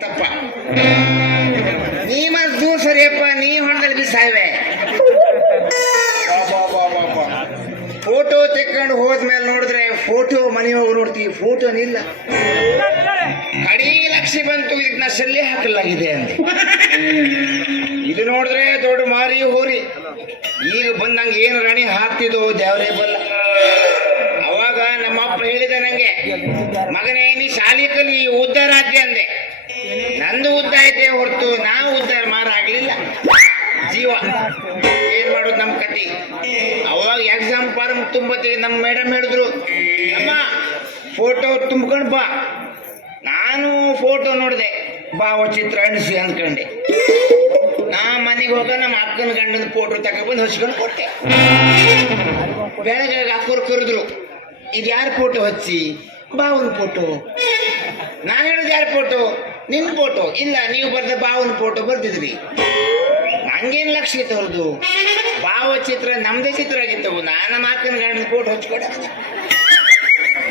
ತಪ್ಪ. ನೀ ಮಸ್ದು ಸರಿಯಪ್ಪ ನೀ ಹೊಣದಲ್ಲಿ ಬಿಸಾಯ್ವೆ ಫೋಟೋ ತೆಕ್ಕೊಂಡು ಹೋದ್ಮೇಲೆ ನೋಡಿದ್ರೆ ಫೋಟೋ ಮನೆ ಹೋಗಿ ನೋಡ್ತೀವಿ ಫೋಟೋ ಇಲ್ಲ ಕಡಿ ಲಕ್ಷ್ಮಿ ಬಂತು ಇದನ್ನ ಸಲ್ಲಿ ಹಾಕಲಾಗಿದೆ ಅಂತ ಇದು ನೋಡಿದ್ರೆ ದೊಡ್ಡ ಮಾರಿ ಹೋರಿ. ಈಗ ಬಂದಂಗೆ ಏನು ರಾಣಿ ಹಾಕ್ತಿದ್ದು ದೇವರೇ ಬಲ್ಲ. ಅವಾಗ ನಮ್ಮಪ್ಪ ಹೇಳಿದ ನಂಗೆ, ಮಗನೇ, ನೀ ಶಾಲಿ ಕಲಿ ಆದ್ಯ ಅಂದೆ. ನಂದು ಉದ್ದ ಐತೆ ಹೊರತು ನಾವು ಉದ್ದ ಮಾರ ಆಗ್ಲಿಲ್ಲ. ಜೀವ. ಏನ್ ಮಾಡೋದು ನಮ್ ಕತಿ ಅವಾಗ ಎಕ್ಸಾಮ್ ಫಾರ್ಮ್ ತುಂಬತಿ ನಮ್ಮ ಮೇಡಮ್ ಹೇಳಿದ್ರು, ಅಮ್ಮ ಫೋಟೋ ತುಂಬ್ಕೊಂಡ್ ಬಾ. ನಾನು ಫೋಟೋ ನೋಡಿದೆ ಭಾವಚಿತ್ರ ಅಣಿಸಿ ಅಂದ್ಕೊಂಡೆ. ನಾ ಮನೆಗೆ ಹೋಗ ನಮ್ಮ ಅಕ್ಕನ ಗಂಡನ ಫೋಟೋ ತಗೊಬಂದು ಹಚ್ಕೊಂಡು ಕೊಟ್ಟೆ. ಬೆಳಗ್ಗೆ ಅಕ್ಕರು ಕರೆದ್ರು ಇದು ಯಾರು ಫೋಟೋ ಹಚ್ಚಿ ಬಾವನ ಫೋಟೋ ನಾನು ಹೇಳಿದ ಯಾರು ಫೋಟೋ ನಿನ್ನ ಫೋಟೋ ಇಲ್ಲ, ನೀವು ಬರ್ದ ಬಾವನ ಫೋಟೋ ಬರ್ತಿದ್ರಿ ನಂಗೇನು ಲಕ್ಷ್ಯ ತೋರ್ದು? ಭಾವಚಿತ್ರ ನಮ್ದೇ ಚಿತ್ರ ಆಗಿತ್ತು ನಾನು ಮಾತಿನ ಗಂಡನ ಫೋಟೋ ಹಚ್ಕೊಡ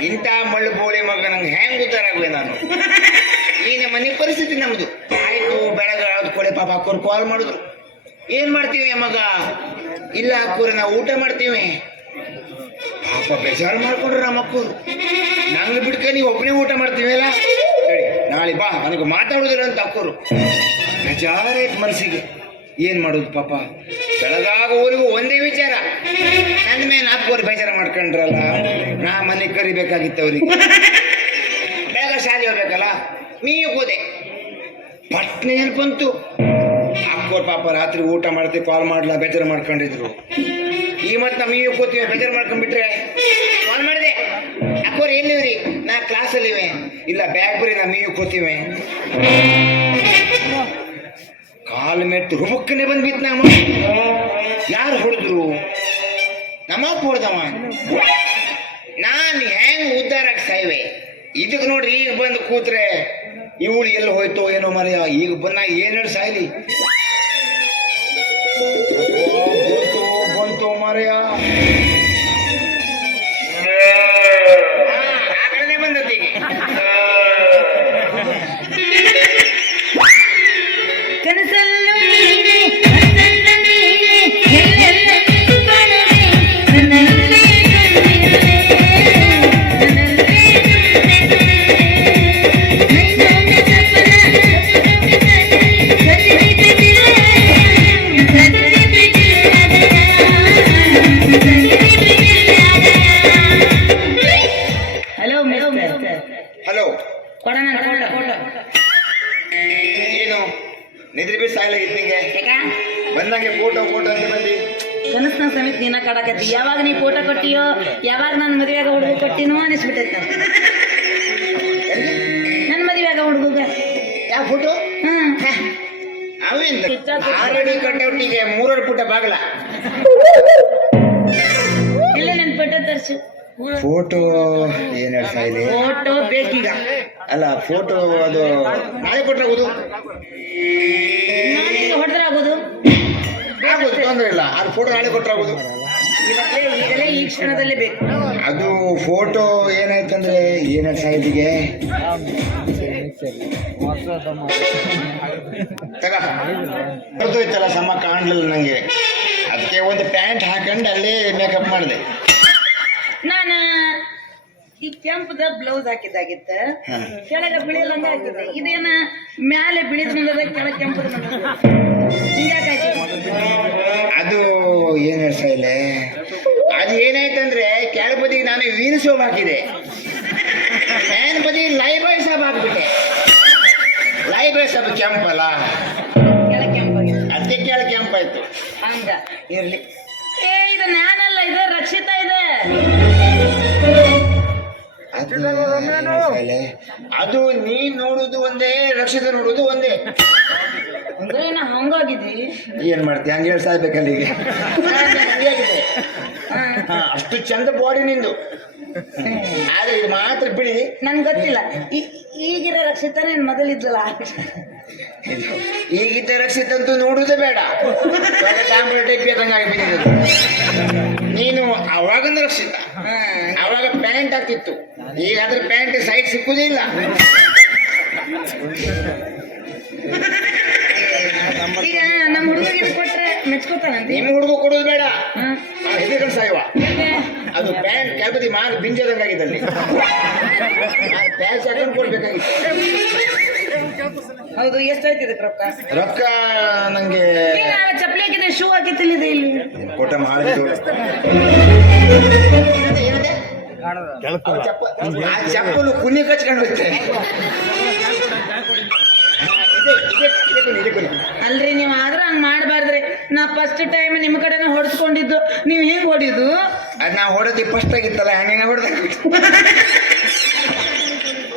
ಇಂಥ ಮಳ್ಳು ಬೋಳಿ ಮಗ ನಂಗೆ ಹೆಂಗ್ ಆಗುವೆ ನಾನು? ಈ ಮನೆ ಪರಿಸ್ಥಿತಿ ನಮ್ದು. ಆಯ್ತು ಬೆಳಗ್ಗೆ ಯಾವ್ದು ಪಾಪ ಅಕ್ಕೋರು ಕಾಲ್ ಮಾಡಿದ್ರು. ಏನ್ ಮಾಡ್ತೀವಿ ಮಗ? ಇಲ್ಲ ಅಕ್ಕೋರ ನಾವು ಊಟ ಮಾಡ್ತೀವಿ. ಪಾಪ ಬೇಜಾರು ಮಾಡ್ಕೊಂಡ್ರು ನಮ್ಮ ಅಕ್ಕೋರು ನಂಗೆ ಬಿಡ್ಕ, ನೀವು ಒಬ್ಬನೇ ಊಟ ಮಾಡ್ತೀವಿ ಅಲ್ಲ ನಾಳೆ ಬಾ, ನನಗೆ ಮಾತಾಡೋದಿಲ್ಲ ಅಂತ ಅಕ್ಕೋರು ಬೇಜಾರೈತ್ ಮನಸ್ಸಿಗೆ. ಏನು ಮಾಡೋದು ಪಾಪ? ಬೆಳಗಾಗುವವರೆಗೂ ಒಂದೇ ವಿಚಾರ. ನನ್ನ ಮೇಲೆ ಅಕ್ಕೋರು ಬೇಜಾರ ಮಾಡ್ಕೊಂಡ್ರಲ್ಲ, ನಾ ಮನೆಗೆ ಕರಿಬೇಕಾಗಿತ್ತು ಅವ್ರಿಗೆ. ಬೇಗ ಶಾಲೆ ಹೋಗ್ಬೇಕಲ್ಲ? ನೀ ಹೋದೆ. ಪಟ್ನೆ ಬಂತು. ಅಕ್ಕೋರ್ ಪಾಪ ರಾತ್ರಿ ಊಟ ಮಾಡ್ತೀವಿ ಕಾಲ್ ಮಾಡ್ಲಾ, ಬೇಜಾರು ಮಾಡ್ಕೊಂಡಿದ್ರು. ಈ ಮತ್ತೆ ನೀವು ಕೂತೀವಿ ಬೇಜಾರು ಮಾಡ್ಕೊಂಡ್ಬಿಟ್ರೆ ಕಾಲ್ ಮಾಡಿದೆ. ಅಕ್ಕೋರ್ ಎಲ್ಲಿವ್ರಿ? ನಾ ಕ್ಲಾಸಲ್ಲಿವೆ ಇಲ್ಲ ಬ್ಯಾಗ್ ಬರೀ ನಾ ಮೀನು ಕೂತೀವಿ ಕಾಲು ಮೆಟ್ಟು ರುಬಕ್ಕನೆ ಬಂದ್ಬಿತ್ತು ನಮ್ಮ ಯಾರು ಹೊಡೆದ್ರು? ನಮ್ಮ ಹೊಡೆದವ. ನಾನು ಹೆಂಗ್ ಉದ್ದಾರ ಸಾಯ್ವೆ? ಇದಕ್ಕೆ ನೋಡ್ರಿ, ಈಗ ಬಂದು ಕೂತ್ರೆ ಇವಳು ಎಲ್ಲಿ ಹೋಯ್ತೋ ಏನೋ ಮರೆಯ ಈಗ ಬಂದಾಗ ಏನ್ ಹೇಳಿ ಸಾಯ್ಲಿ? ಬಂತು ಬಂತು ಮರೆಯ. ಬಂದಂಗೆ ಫೋಟೋ ಫೋಟೋ ಅಂತ ಬಂದಿ ಕನಸ್ನ ಸಮೇತ ನೀನ ಕಾಡಕತ್ತಿ. ಯಾವಾಗ ನೀ ಫೋಟೋ ಕೊಟ್ಟಿಯೋ ಯಾವಾಗ ನನ್ನ ಮದುವೆಯಾಗ ಹುಡುಗ ಕೊಟ್ಟಿನೋ ಅನಿಸ್ಬಿಟ್ಟೈತೆ. ನನ್ನ ಮದುವೆಯಾಗ ಹುಡುಗ ಯಾವ ಫೋಟೋ ಹ್ಮ್ ಕಟೌಟಿಗೆ ಮೂರರ ಪುಟ ಬಾಗಲ. ಇಲ್ಲ ನನ್ನ ಫೋಟೋ ತರ್ಸು. ಫೋಟೋ ಏನ್ ಹೇಳ್ತಾ ಇದೆ ಫೋಟೋ ಬೇಕೀಗ ಅಲ್ಲ ಫೋಟೋ ಅದು ನಾಳೆ ಕೊಟ್ರೆ ಆಗುದು ನಾನೀಗ ಆಗುದು ತೊಂದ್ರೆ ಇಲ್ಲ. ಅದು ಫೋಟೋ ನಾಳೆ ಕೊಟ್ರೆ ಆಗುದು ಈಗಲೇ ಈಗಲೇ ಈ ಕ್ಷಣದಲ್ಲೇ ಬೇಕು. ಅದು ಫೋಟೋ ಏನಾಯ್ತಂದ್ರೆ ಏನ ಹೇಳ್ತಾ ಇದ್ದೀಗೆ ತಗ. ಹೊರದೋಯ್ತಲ್ಲ ಸಮ ಕಾಣ್ಲಿಲ್ಲ ನಂಗೆ. ಅದಕ್ಕೆ ಒಂದು ಪ್ಯಾಂಟ್ ಹಾಕೊಂಡು ಅಲ್ಲೇ ಮೇಕಪ್ ಮಾಡಿದೆ. ನಾನು ಈ ಕೆಂಪದ ಬ್ಲೌಸ್ ಹಾಕಿದ್ದಾಗಿತ್ತ. ಕೆಳಗೆ ಬಿಳಿ ಲಂಗ ಹಾಕಿದ್ದೆ ಇದೇನ ಮ್ಯಾಲೆ ಬಿಳಿದ್ ಬಂದದ ಕೆಳಗೆ ಕೆಂಪದ ಬಂದದ? ಹಿಂಗಾಕಾಯ್ತು ಅದು ಏನ್ ಹೇಳ್ತಾ ಇಲ್ಲ ಅದು ಏನಾಯ್ತಂದ್ರೆ ಕೆಳ ಬದಿಗೆ ನಾನು ವೀನ್ ಸೋಪ್ ಹಾಕಿದೆ. ಮೇನ್ ಬದಿ ಲೈಬಾಯ್ ಸಾಬ್ ಹಾಕ್ಬಿಟ್ಟೆ. ಲೈಬಾಯ್ ಸಾಬ್ ಕೆಂಪಲ್ಲ? ಅದಕ್ಕೆ ಕೆಳ ಕೆಂಪಾಯ್ತು. ಹಂಗ. ಇರ್ಲಿ. ಏ ಇದು ನಾನಲ್ಲ ಇದು ರಕ್ಷಿತಾ ಇದೆ. ಅದು ನೀನ್ ನೋಡುದು ಒಂದೇ ರಕ್ಷಿತ ನೋಡುದು ಒಂದೇ. ಅಂದ್ರೆ ನಾ ಹಂಗಾಗಿದ್ದಿ. ಏನ್ ಮಾಡ್ತಿ? ಹಂಗೆ ಹೇಳಿ ಸಾಯ್ಬೇಕಲ್ಲ ಈಗ ಹಂಗಾಗಿದೆ. ಅಷ್ಟು ಚಂದ ಬಾಡಿ ನಿಂದು. ಆದ್ರೆ ಇದು ಮಾತ್ರ ಬಿಡಿ. ನನ್ಗೆ ಗೊತ್ತಿಲ್ಲ. ಈ- ಈಗಿರೋ ರಕ್ಷಿತ ನಾನು ಮೊದಲಿದ್ದಲ್ಲ ಈಗಿದ್ದ ರಕ್ಷಿತ ಅಂತೂ ನೋಡುವುದೇ ಬೇಡ ಡಾಂಬರ್ ಟೈಪ್ ಆಗಿಬಿಟ್ಟಿದ್ದು ನೀನು ಅವಾಗ ರಕ್ಷಿತ. ಅವಾಗ ಪ್ಯಾಂಟ್ ಆಗ್ತಿತ್ತು. ಈಗ ಅದ್ರ ಪ್ಯಾಂಟ್ ಸೈಡ್ ಸಿಕ್ಕುದೇ ಇಲ್ಲ ಇದು ಕೊಟ್ರೆ ಮೆಚ್ಕೋತಾನಂತೆ ನಿಮ್ಮ ಹುಡುಗ ಕೊಡೋದು ಬೇಡ. ಹೆದರ್ಕೊಂಡು ಸಾಯುವ? ಅದು ಪ್ಯಾನ್ ಕೆಳಬದಿ ಮಾಲ್ ಬಿಂಜದಂಗಾಗಿದ್ದಲ್ಲಿ ಪ್ಯಾಂಟ್ ಹಾಕೊಂಡು ಕೊಡ್ಬೇಕಾಗಿತ್ತು. ಹೌದು ಎಷ್ಟಾಯ್ತು ಇದಕ್ಕೆ ರೊಕ್ಕ? ರೊಕ್ಕ ನಂಗೆ ಈಗ ಚಪ್ಪಲಿ ಹಾಕಿದೆ ಶೂ ಹಾಕಿತ್ತಿಲ್ಲಿದೆ ಇಲ್ಲಿ. ಕೊಟ್ಟ ಮಾಡಿದ್ದು. ಆ ಚಪ್ಪಲು ಕುನಿ ಕಚ್ಕೊಂಡು ಅಲ್ರಿ ನೀವು ಆದ್ರೂ ಹಂಗ್ ಮಾಡಬಾರ್ದ್ರಿ. ನಾ ಫಸ್ಟ್ ಟೈಮ್ ನಿಮ್ ಕಡೆನ ಹೊಡೆಸ್ಕೊಂಡಿದ್ದು. ನೀವ್ ಹೆಂಗ್ ಹೊಡಿದು? ಅದ್ ನಾ ಹೊಡೆದಿ ಫಸ್ಟ್ ಆಗಿತ್ತಲ್ಲ ಹಂಗೆ ಹೊಡೆದ?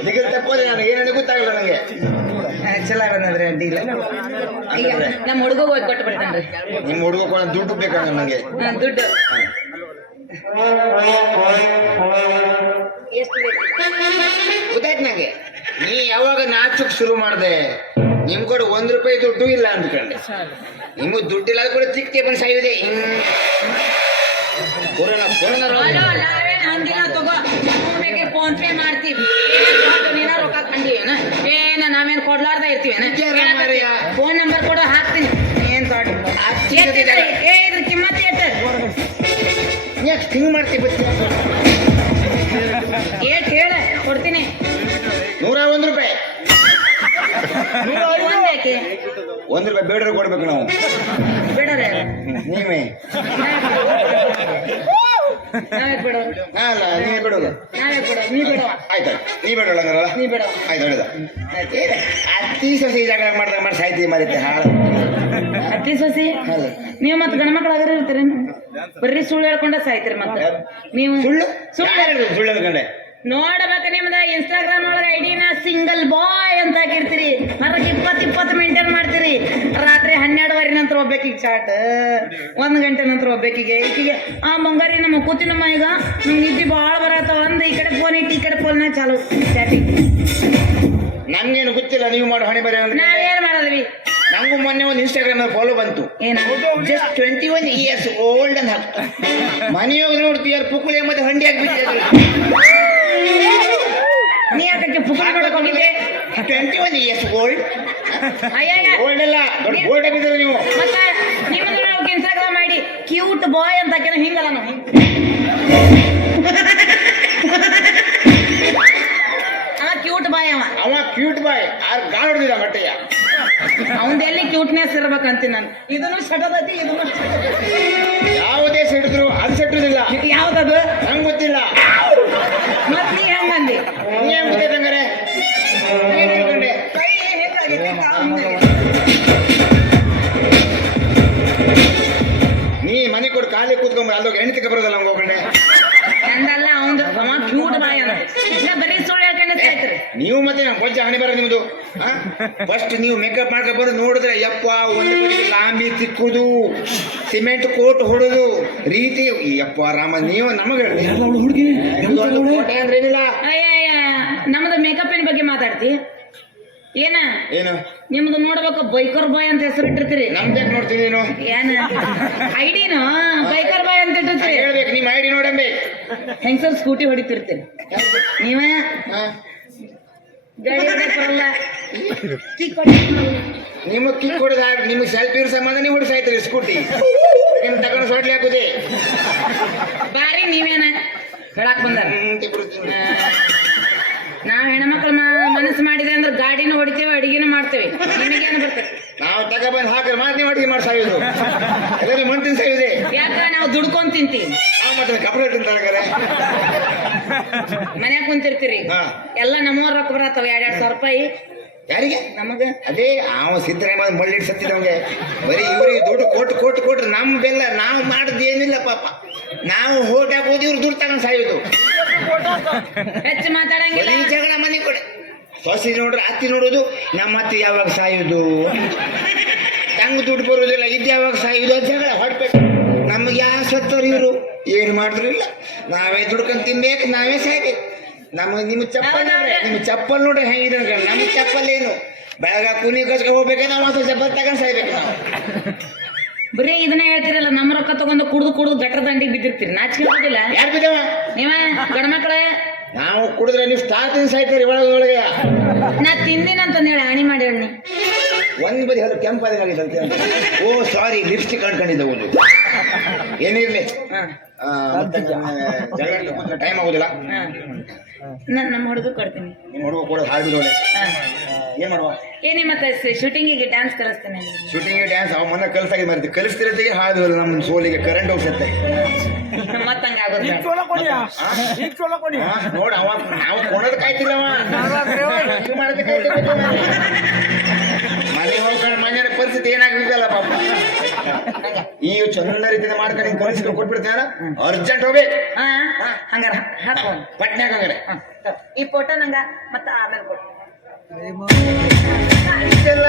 ನಿಗಲ್ ತಪ್ಪೋದೆ ನನಗೆ ಏನೇನು ಗೊತ್ತಾಗಲ್ಲ ನನಗೆ ಚಲೋ ಬಂದ್ರೆ ಅಡ್ಡಿ ಇಲ್ಲ. ನಮ್ಮ ಹುಡುಗ ಹೋಗಿ ಕೊಟ್ಟು ಬಿಡ್ತೇನ್ರಿ ನಿಮ್ಮ ಹುಡುಗ ದುಡ್ಡು ಬೇಕಾಗ ನನಗೆ ನಾನ್ ದುಡ್ಡು. ಎಷ್ಟು? ಗೊತ್ತಾಯ್ತು ನಂಗೆ. ನೀ ಯಾವಾಗ ನಾಚಕ್ ಶುರು ಮಾಡಿದೆ? ನಿಮ್ ಕೂಡ ಒಂದ್ ರೂಪಾಯಿ ದುಡ್ಡು ಇಲ್ಲ ಅಂದ್ಕೊಂಡೆ. ನಿಮ್ಗೂ ದುಡ್ಡಿಲ್ಲ ಕೂಡ ತಿಕ್ಕಿ ಬಂದು ಸಾಯಿದೆ ಫೋನ್ ಪೇ ಮಾಡ್ತೀವಿ. ರೊಕ್ಕ ಕಂಡಿವೇನ ಏನ? ನಾವೇನ್ ಕೊಡ್ಲಾರ್ದ ಮಾರ್ರೆಯ. ಫೋನ್ ನಂಬರ್ ಕೂಡ ಹಾಕ್ತೀನಿ. ಏನ್ ಐತ್ರಿ? ಏ ಇದ್ರ ಕಿಮ್ಮತ್ ಎಷ್ಟ ನೆಕ್ಸ್ಟ್ ಹಿಂಗ್ ಮಾಡ್ತೀವಿ ಏಟ್ ಹೇಳ ಕೊಡ್ತೀನಿ. ನೂರ ಒಂದ್ ರೂಪಾಯಿ. ಒಂದ್ ರೂಪಾಯಿ ಬೇಡ್ರು ಕೊಡ್ಬೇಕು ನಾವು. ಬೇಡರೆ? ನೀವೇ? ನಾವೇ ಬಿಡೋರು ಅಲ್ಲ ನೀವೇ ಬಿಡೋದು ನಾವೇ ಬಿಡೋ ನೀ ಬಿಡವ ಆಯ್ತು ನೀ ಬೇಡಲ್ಲ ಆಯ್ತು ಹೇಳಿದ ಅತಿ ಸೊಸೆ ಜಾಗ ಮಾಡ್ದಾಗ ಮಾಡಿ ಹಾಳು. ಅತ್ತಿ ಸೊಸಿ? ನೀವು ಮತ್ತೆ ಗಂಡ್ಮಕ್ಳು ಆಗರ ಇರ್ತೀರೇನು? ಬರ್ರಿ ಸುಳ್ಳು ಹೇಳ್ಕೊಂಡ ಸಾಯ್ತೀರಿ ಮತ್ತೆ. ನೀವು ಸುಳ್ಳು? ಸುಳ್ಳು ಸುಳ್ಳು ಅನ್ಕೊಂಡೆ ನೋಡ್ಬೇಕ ನಿಮ್ದ ಇನ್ಸ್ಟಾಗ್ರಾಮ್ ಒಳಗ ಐಡಿನ ಸಿಂಗಲ್ ಬಾಯ್ ಅಂತ ಹಾಕಿರ್ತೀರಿ. ಮರಕ್ಕೆ ಇಪ್ಪತ್ ಇಪ್ಪತ್ತು ಮೇಂಟೈನ್ ಮಾಡ್ತೀರಿ. ರಾತ್ರಿ ಹನ್ನೆರಡುವರೆ ನಂತರ ಒಬ್ಬೇಕಿಗೆ ಚಾಟ್ ಒಂದ್ ಗಂಟೆ ನಂತರ ಒಬ್ಬೇಕಿಗೆ. ಈಕಿಗೆ ಆ ಬಂಗಾರಿ ನಮ್ಮ ಕೂತಿನಮ್ಮ ಈಗ. ನಂಗೆ ನಿದ್ದೆ ಭಾಳ ಬರತ್ತವ. ಅಂದ್ ಈ ಕಡೆ ಫೋನ್ ಇಟ್ಟು ಈ ಕಡೆ ಫೋನ್ ಚಾಲು. ಚಾಟಿಂಗ್ ನನ್ಗೇನು ಗೊತ್ತಿಲ್ಲ ನೀವು ಮಾಡೋ ಹಣೆ ಬರ ನಂಗೂ ಮೊನ್ನೆ ಒಂದು ಇನ್ಸ್ಟಾಗ್ರಾಮ್ ಫಾಲೋ ಬಂತು. ಏನ? Just twenty one years old ಅಂತ ಹಾಕ್ತು. ಮನೆಯೋಗಿ ನೋಡ್ತೀಯಾರ ಪುಕ್ಕುಳಿ ಮತ್ತೆ ಹಂಡಿ ಹಾಕ್ಬಿಟ್ಟಿದ್ದಾರೆ ನೀ ಯಾಕಕ್ಕೆ ಪುಕ್ಕಳ ನೋಡಕ್ ಹೋಗಿದ್ದೆ? Twenty one years old old ಅಲ್ಲ ದೊಡ್ಡ ಗೋಲ್ಡ್ ಆಗಿದ್ದಾರೆ ನೀವು. ಮತ್ತ ನಿಮ್ಮ ಇನ್ಸ್ಟಾಗ್ರಾಮ್ ಮಾಡಿ ಕ್ಯೂಟ್ ಬಾಯ್ ಅಂತ ಹಾಕಿನ ಹಿಂಗಲ್ಲ ನಾವು. ಅವ ಕ್ಯೂಟ್ ಬಾಯ್ ಅವ. ಅವ ಕ್ಯೂಟ್ ಬಾಯ್ ಆರ್ ಗಾಳ ಹೊಡೆದಿದ್ದ ಮಟ್ಟಯ್ಯ ಅವಂದ ಎಲ್ಲಿ ಕ್ಯೂಟ್ನೆಸ್ ಇರ್ಬೇಕಂತೀನಿ ನಾನು. ಇದನ್ನು ಸಟದತಿ ಇದನ್ನು. ಯಾವುದೇ ಸಿಡಿದ್ರು ಅದು ಸೆಟ್ಟುದಿಲ್ಲ ಇದು ಯಾವ್ದದು? ನಂಗೆ ಗೊತ್ತಿಲ್ಲ ಮತ್ತೆ ನೀ ಹೆಂಗಂದಿ ನೀ ಹೆಂಗ್ ಗೊತ್ತೈತೆ ಹಂಗಾರೆ ಏನ್ ತಿಳ್ಕೊಂಡೆ? ಕೈ ಹೆಂಗಾಗೈತಿ ಕಾಲ್ ಹಿಂಗಾಗೈತಿ. ನೀ ಮನೆ ಕೊಟ್ಟು ಖಾಲಿ ಕೂತ್ಕೊಂಡ್ ಅಲ್ಲೋಗಿ ಹೆಣ್ತಿಕ ಬರೋದಲ್ಲ ಹಂಗ ಹೋಗಂಡೆ ನಂದಲ್ಲ ಅವಂದು ಅವ ಕ್ಯೂಟ್ ಬಾಯ್ ಈಗ ಬರೀ ಸುಳ್ಳು ನೀವು ಮತ್ತೆ ಕೊಂಚ ಹಣೆ ಬರ ನಿಮ್ದು? ಫಸ್ಟ್ ನೀವು ಮೇಕಪ್ ಮಾಡ್ಕೊ ಬಂದು ನೋಡಿದ್ರೆ ಯಪ್ಪ ಒಂದು ಲಾಂಬಿ ತಿಕ್ಕುದು ಸಿಮೆಂಟ್ ಕೋಟ್ ಹೊಡೋದು ರೀತಿ ಯಪ್ಪ ರಾಮ ನೀವು ನಮಗೆ ಹುಡುಗಿ? ಅಂದ್ರೆ ಏನಿಲ್ಲ? ಅಯ್ಯಯ್ಯ ನಮ್ದು ಮೇಕಪ್ಪಿನ ಬಗ್ಗೆ ಮಾತಾಡ್ತಿ. ಏನ? ಏನು? ನಿಮ್ದು ನೋಡ್ಬೇಕು ಬೈಕರ್ ಬಾಯ್ ಅಂತ ಹೆಸರು ಇಟ್ಟಿರ್ತೀರಿ. ನಮ್ದೇ ನೋಡ್ತೀನಿ ನೀನು? ಏನ? ಐಡಿನ? ಬೈಕರ್ ಬಾಯ್ ಅಂತ ಇಟ್ಟಿರ್ತೀರಿ. ಹೇಳ್ಬೇಕು ನಿಮ್ಮ ಐಡಿ ನೋಡಂಬಿ. ಹೆಂಗ್ಸರ್ ಸ್ಕೂಟಿ ಹೊಡಿತಿರ್ತೀರಿ. ನೀವ? ನಿಮಗೆ ಕಿಕ್ ಹೊಡೆದ ನಿಮಗೆ ಸೆಲ್ಫಿ ಇರೋ ಸಂಬಂಧ ನೀವು ಹೊಡಿಸಾಯ್ತೀರಿ ಸ್ಕೂಟಿ ನಿಮ್ ತಗೊಂಡು ಸೊಟ್ಲಿ ಹಾಕುದೇ. ಬಾರಿ ನೀವೇನ ಹೇಳಕ್ ಬಂದಾರ. ನಾವ್ ಹೆಣ್ಮಕ್ಳು ಮನಸ್ಸು ಮಾಡಿದೆ ಅಂದ್ರೆ ಗಾಡಿನೂ ಹೊಡಿತೇವೆ ಅಡಿಗೆನೂ ಮಾಡ್ತೇವೆ. ನಿಮಗೇನು ಬರ್ತದೆ? ನಾವು ತಗೊಬಂದು ಹಾಕಿದ್ರೆ ಮಾತ್ರ ನೀವು ಅಡಿಗೆ ಮಾಡಿ ಸಾಯೋದು ಅದರಲ್ಲಿ ಮಣ್ಣು ಸಾಯುದೆ ಯಾಕ? ನಾವು ದುಡ್ಕೊಂಡ್ ತಿಂತೀವಿ. ನಾವು ಮತ್ತೆ ಕಪಡ ತಿಂತಾರೆ ಮನ್ಯಾಗ ಕುಂತಿರ್ತೀರಿ. ಹಾ. ಎಲ್ಲ ನಮ್ಮವ್ರ ರೊಕ್ಕ ಬರತ್ತವ ಎರಡ್ ಎರಡ್ ಸಾವಿರ ರೂಪಾಯಿ. ಯಾರಿಗೆ? ನಮಗ. ಅದೇ ಅವ ಸಿದ್ದರಾಮಯ್ಯ ಮಳ್ಳಿಡ್ ಸತ್ತಿದವಂಗೆ ಬರೀ ಇವ್ರಿಗೆ ದುಡ್ಡು ಕೊಟ್ಟು ಕೊಟ್ಟು ಕೊಟ್ರು ನಮ್ ಬೆಲ್ಲ ನಾವು ಮಾಡಿದ್ದು ಏನಿಲ್ಲ ಪಾಪ. ನಾವು ಹೋಟೆ ಹಾಕೋದು ಇವ್ರು ದುಡ್ಡು ತಗೊಂಡು ಸಾಯೋದು. ಹೆಚ್ಚು ಮಾತಾಡಂಗಿಲ್ಲ. ಬರೀ ಜಗಳ ಮನೆ ಕೊಡೆ. ಸೊಸಿ ನೋಡ್ರಿ ಅತ್ತಿ ನೋಡೋದು ನಮ್ಮ ಅತ್ತಿ ಯಾವಾಗ ಸಾಯೋದು? ತಂಗ್ ದುಡ್ಡು ಬರೋದಿಲ್ಲ ಇದ್ದ ಯಾವಾಗ ಸಾಯೋದು? ಅಂತ ಜಗಳ ಹೊಡ್ಬೇಕು ನಮಗೆ ಯಾವ ಸತ್ತವ್ರು ಇವರು? ಏನು ಮಾಡಿದ್ರಿಲ್ಲ ನಾವೇ ದುಡ್ಕೊಂಡು ತಿನ್ಬೇಕು ನಾವೇ ಸಾಯ್ಬೇಕು. ನಮಗೆ ನಿಮ್ಮ ಚಪ್ಪಲ್ ನೋಡ್ರಿ ನಿಮ್ಮ ಚಪ್ಪಲ್ ನೋಡ್ರಿ ಹೆಂಗಿದೆ ನಮ್ಮ ಚಪ್ಪಲ್ ಏನು? ಬೆಳಗ ಕುನಿ ಕಸ್ಕ ಹೋಗ್ಬೇಕು ನಾವು ಒಂದು ಚಪ್ಪಲ್ ತಗೊಂಡು ಸಾಯ್ಬೇಕು ನಾವು. ಬರೀ ಇದನ್ನ ಹೇಳ್ತಿರಲ್ಲ ನಮ್ಮ ರೊಕ್ಕ ತಗೊಂಡು ಕುಡಿದು ಕುಡಿದು ಗಟ್ಟರ ದಂಡಿ ಬಿದ್ದಿರ್ತೀರಿ. ನಾಚಿಕೆ ಆಗೋದಿಲ್ಲ ಯಾರು ಬಿದ್ದವ? ನೀವ ಗಂಡ್ಮಕ್ಳ ನಾವು ಕುಡಿದ್ರೆ ನೀವು ಸ್ಟಾರ್ಟಿಂಗ್ ಸಾಯ್ತೀರಿ ಒಳಗೆ ಒಳಗೆ. ನಾ ತಿಂದಿನ ಅಂತ ಹೇಳಿ ಹಣಿ ಮಾಡಿ ಹೇಳಿ ಒಂದ್ ಬದಿ ಅದು ಕೆಂಪಾದ ಓ ಸಾರಿ ಲಿಪ್ಸ್ಟಿಕ್ ಅಂದ್ಕೊಂಡಿದ್ದ ಒಂದು ಏನಿರ್ಲಿ ಹಾ. ಆ, ಮತ್ತೆ ಟೈಮ್ ಆಗುದಿಲ್ಲ. ನಾನು ನಮ್ಮ ಹುಡುಗ ಕೊಡ್ತೀನಿ. ನೀನ್ ಹುಡುಗ ಕೂಡ ಹಾಡಿದೋಳೆ ಏನ್ ಮಾಡುವ? ಏನೇ ಮತ್ತೆ ಶೂಟಿಂಗಿಗೆ ಡ್ಯಾನ್ಸ್ ಕಲಿಸ್ತೇನೆ ಶೂಟಿಂಗ್ ಡ್ಯಾನ್ಸ್ ಅವ ಮೊನ್ನೆ ಕಲ್ಸಾಗಿ ಮರಿತು ಕಲಿಸ್ತಿರತ್ತಿಗೆ ಹಾಡಿದೋಳು ನಮ್ಮ ಸೋಲಿಗೆ. ಕರೆಂಟ್ ಹೋಗ್ಸತ್ತೆ. ಮತ್ತಂಗ ಬೇಡ. ನೋಡ ಅವ ನಾವು ಕೊಡೋದು ಕಾಯ್ತಿಲ್ಲ. ಮನೆ ಹೋಗ್ಕೊಂಡು ಮನೆಯ ಪರಿಸ್ಥಿತಿ ಏನಾಗ್ಬೇಕಲ್ಲ ಪಾಪ. ಈ ಚಂದ ರೀತಿಯಿಂದ ಮಾಡ್ಕೊಂಡು ಕಲಿಸಿದ್ರು ಕೊಟ್ಬಿಡ್ತಾರ ಅರ್ಜೆಂಟ್ ಹೋಗ್ಬೇಕು ಹಂಗಾರ ಪಟ್ನ್ಯಾಗ ಹಂಗಾರೆ ಈ ಫೋಟೋ ನಂಗ ಮತ್ತ ಆಮೇಲೆ ಕೊಡು ಇಷ್ಟೆಲ್ಲ